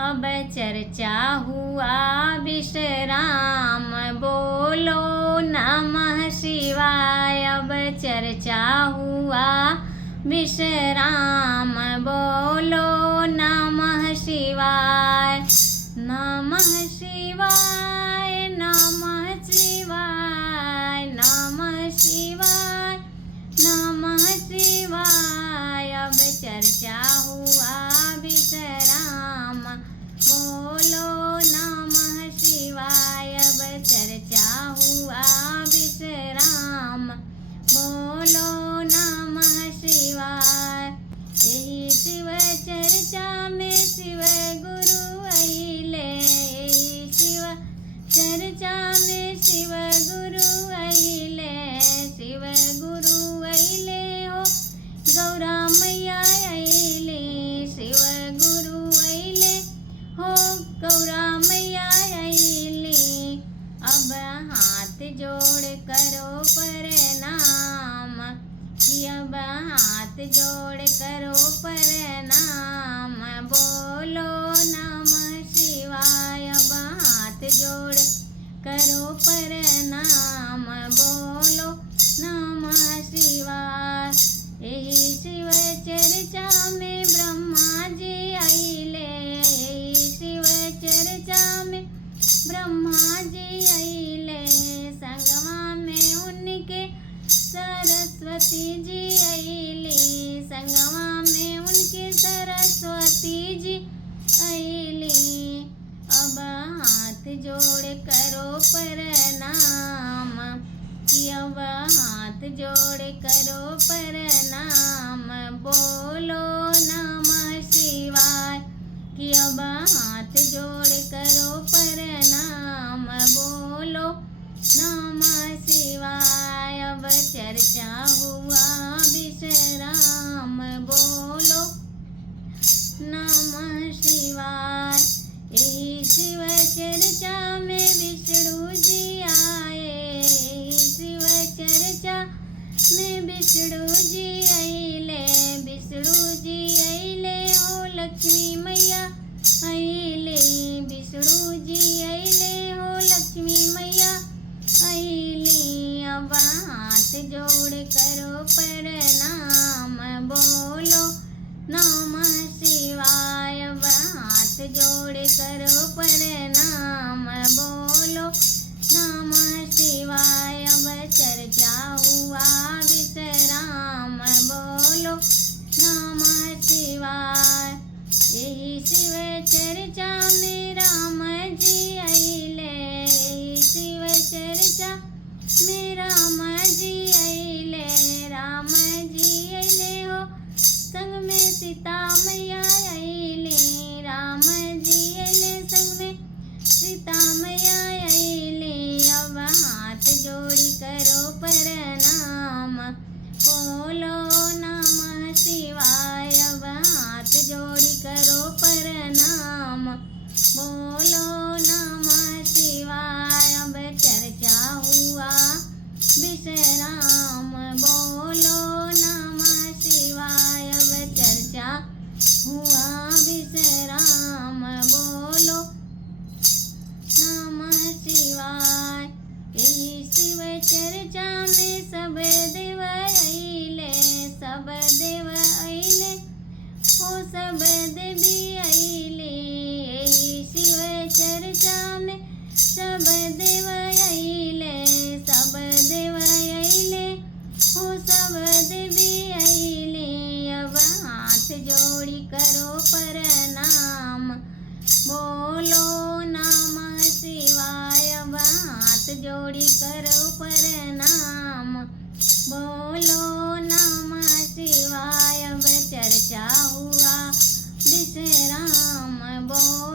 अब चर्चा हुआ विश्राम, बोलो नमः शिवाय। अब चर्चा हुआ विश्राम, बोलो नमः शिवाय। नमः शिवाय, नमः शिवाय, नमः शिवाय, नमः शिवाय। अब चर्चा हुआ विश्राम, बोलो नमः शिवाय। अब चर्चा हुआ विश्राम, बोलो नमः शिवाय। यही शिव चर्चा में शिव गुरु अइले, यही शिव चर्चा में शिव गुरु अइले, शिव गुरु अइले हो गौरा मैया अइले, शिव गुरु अइले हो गौरा मैया अइले। अब हाथ जोड़ करो प्रणाम, कि अब हाथ जोड़ करो प्रणाम, बोलो नमः शिवाय। अब हाथ जोड़ करो प्रणाम, बोलो नमः शिवाय। यही शिव चर्चा में ब्रह्मा जी अइले, यही शिव चर्चा में ब्रह्मा जी अइले, संगमा में उनके सरस्वती जी अइले, संगमा में उनके सरस्वती जी अइले। अब हाथ जोड़ करो प्रणाम, कि अब हाथ जोड़ करो प्रणाम, बोलो नमः शिवाय। कि अब हाथ जोड़ करो प्रणाम, बोलो नमः शिवाय। अब चर्चा हुआ विश्राम, बोलो नमः शिवाय। यही शिव चर्चा में विष्णु जी आए, यही शिव चर्चा में विष्णु जी अइले, विष्णु जी अइले हो लक्ष्मी मैया अइले, विष्णु जी अइले हो लक्ष्मी मैया अइले। अब हाथ जोड़ करो प्रणाम, बोलो नमः शिवाय। अब हाथ जोड़ करो प्रणाम, बोलो नमः शिवाय। अब चर्चा हुआ विश्राम, बोलो नमः शिवाय। यही शिव चर्चा में राम जी अइले, यही शिव चर्चा में राम जी अइले, राम जी अइले हो संग में सीता मैया अइले, राम जी अइले संग में सीता मैया अइले। अब हाथ जोड़ी करो प्रणाम, बोलो नमः शिवाय। अब हाथ जोड़ी करो प्रणाम, बोलो नमः शिवाय। अब चर्चा हुआ विश्राम, बोलो नमः शिवाय। अब चर्चा हुआ विश्राम, बोलो नमः शिवाय। यही शिव चर्चा में सब देव अइले, सब देव अइले हो सब देवी अइले, यही शिव चर्चा में सब देव अइले, सब देव अइले हो सब देवी अइले। अब हाथ जोड़ी करो प्रणाम, बोलो नमः शिवाय। अब हाथ जोड़ी करो प्रणाम, बोलो नमः शिवाय। अब चर्चा हुआ विश्राम, बोलो